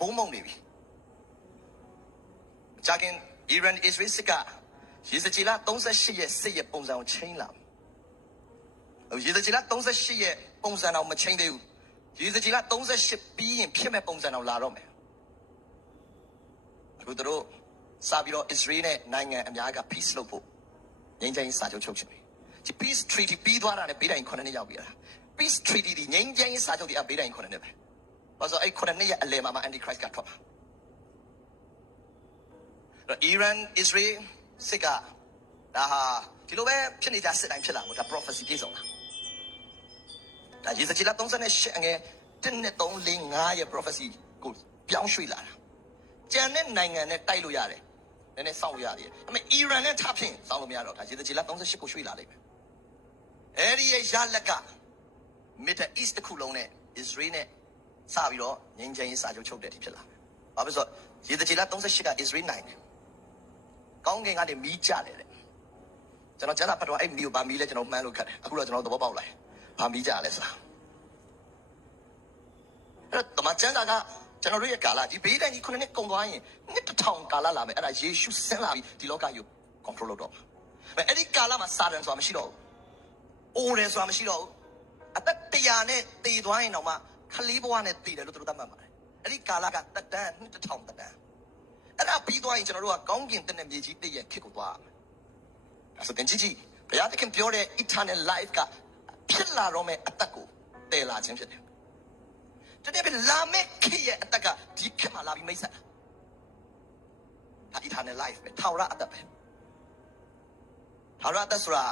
ဘုံမုံနေပြီကြာခင်အီရန်အစ္စရေးစစ်ကရေစကြည်လ38ရဲ့စစ်ရဲ့ပုံစံကိုချိန်လာရေစကြည်လ38ရဲ့ပုံစံအောင်မချိန်သေးဘူးရေစကြည်လ38ပြီးရင်ဖြစ်မဲ့ပုံစံအောင်လာတော့မယ်အခုတို့စပြီးတော့ Israel နဲ့နိုင်ငံအများက peace လုပ်ဖို့ငြိမ်းချမ်းရေးစာချုပ်ချုပ်ချင်တယ်ဒီ peace treaty ပြီးသွားတာနဲ့ဘေးတိုင်9နှစ်ရောက်ပြီလား peace treaty ဒီငြိမ်းချမ်းရေးစာချုပ်ဒီအဘေးတိုင်9နှစ်ပဲဘာလို့အဲ့9နှစ်ရဲ့အလယ်မှာ antichrist ကထွက်ပါIran Israel စစ်ကဒါဟာဒီလိုပဲဖြစ်နေကြစစ်တိုင်းဖြစ်လာမို့ဒါ prophecy ပြည့်စုံတာဒါရေစကြည်လ38အငယ်1နဲ့3 4 5ရဲ့ prophecy ကိုပြောင်းရွှေ့လာတာကျန်တဲ့နိုင်ငံနဲ့တိုက်လို့ရတယ်နည်းနည်းစောင့်လို့ရတယ်ဒါပေမဲ့ Iran နဲ့ထပ်ဖြင့်စောင့်လို့မရတော့ဒါရေစကြည်လ38ကိုရွှေ့လာလိမ့်မယ်အဲ့ဒီရဲ့ရလက်က Middle East တစ်ခုလုံးနဲ့ Israel နဲ့စပြီးတော့ငြိမ်းချမ်းရေးစာချုပ်ချုပ်တဲ့အထိဖြစ်လာမယ်ဘာဖြစ်လို့ရေစကြည်လ38က Israel နိုင်ငံကောင်းကင်ကနေမီးကြတယ်တဲ့ကျွန်တော်ကျန်တာဖတ်တော့အဲ့မီးကိုဗာမီးလဲကျွန်တော်မှန်းလို့ခတ်တယ်အခုတော့ကျွန်တော်သဘောပေါက်လာဗာမီးကြလဲဆိုတာအဲ့တော့တမန်ကျန်တာကကျွန်တော်တို့ရဲ့ကာလဒီဘေးတိုင်းကြီး9နှစ်ကုန်သွားရင်နှစ်1000ကာလလာမယ်အဲ့ဒါယေရှုဆင်းလာပြီးဒီလောကကြီးကို control လုပ်တော့မှာအဲ့ဒီကာလမှာစာတန်ဆိုတာမရှိတော့ဘူးအိုးတယ်ဆိုတာမရှိတော့ဘူးအသက်100နဲ့တည်သွားရင်တော့မှခလေးဘဝနဲ့တည်တယ်လို့သူတို့သတ်မှတ်ပါတယ်အဲ့ဒီကာလကတက်တန်းနှစ်1000တက်တန်းအဲ့ဒါပြီးသွားရင်ကျွန်တော်တို့ကကောင်းကင်တဲ့မြေကြီးတည့်ရဲ့ခစ်ကိုသွားမယ်ဆိုတော့ကြည့်ဘုရားသခင်ပြောတဲ့ eternal life ကဖြစ်လာတော့မယ့်အသက်ကိုတည်လာခြင်းဖြစ်တယ်တကယ်ပဲလာမယ့်ခေတ်ရဲ့အသက်ကဒီခေတ်မှာလာပြီးမိတ်ဆက်တာဒါ eternal life ပဲထာဝရအသက်ပဲထာဝရအသက်ဆိုတာ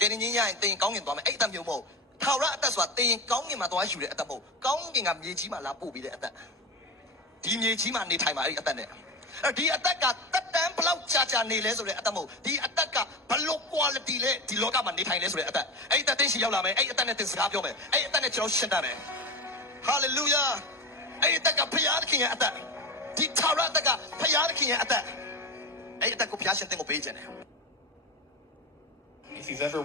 ကဲနေချင်းရရင်တင်ကောင်းကင်သွားမယ်အဲ့အသက်မျိုးမဟုတ်ထာဝရအသက်ဆိုတာတင်ကောင်းကင်မှာသွားယူတဲ့အသက်မဟုတ်ကောင်းကင်ကမြေကြီးမှာလာပို့ပြီးတဲ့အသက်ဒီမြေကြီးမှာနေထိုင်မှာအဲ့အသက်နဲ့ဒီအသက်ကတက်တန်းဘလောက်ကြာနေလဲဆိုတဲ့အသက်မဟုတ်ဒီအသက်ကဘလို့ quality လဲဒီလောကမှာနေထိုင်လဲဆိုတဲ့အသက်အဲ့အသက်သိရှိရောက်လာမယ်အဲ့အသက်နဲ့တင်စကားပြောမယ်အဲ့အသက်နဲ့ကျွန်တော်ရှင်းတတ်မယ်Hallelujah. အဲ့အသက်ကဖျားသခင်ရဲ့အသက်ဒီထာဝရအသက်ကဖျားသခင်ရဲ့အသက်အဲ့အသက်ကိုဖျားရှင်တင်ကိုပေးခြင်းတယ် If you've ever